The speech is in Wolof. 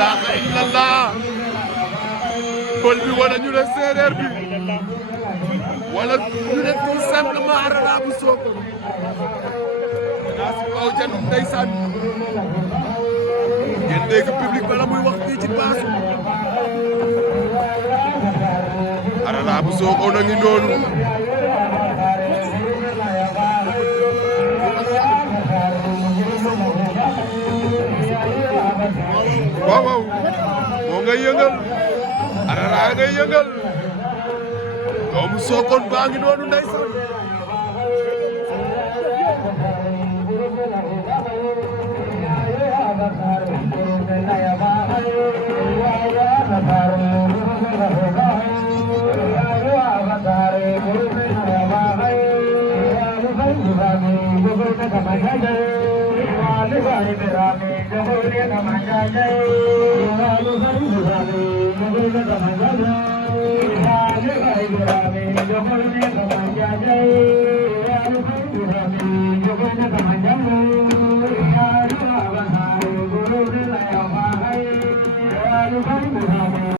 ilaha illallah pël bi wala ñu ne séeréer bi wala ñu ne tout simplement Arara bu Sokone naa si kaw jënd ndeysaan ngeen dégg public bala muy wax fii ci baasu Arara bu Sokone a ngi noonu waaw waaw moo ngay yëngal Arara ngay yëngal doomu Sokone baa ngi noonu ndeysaan Jai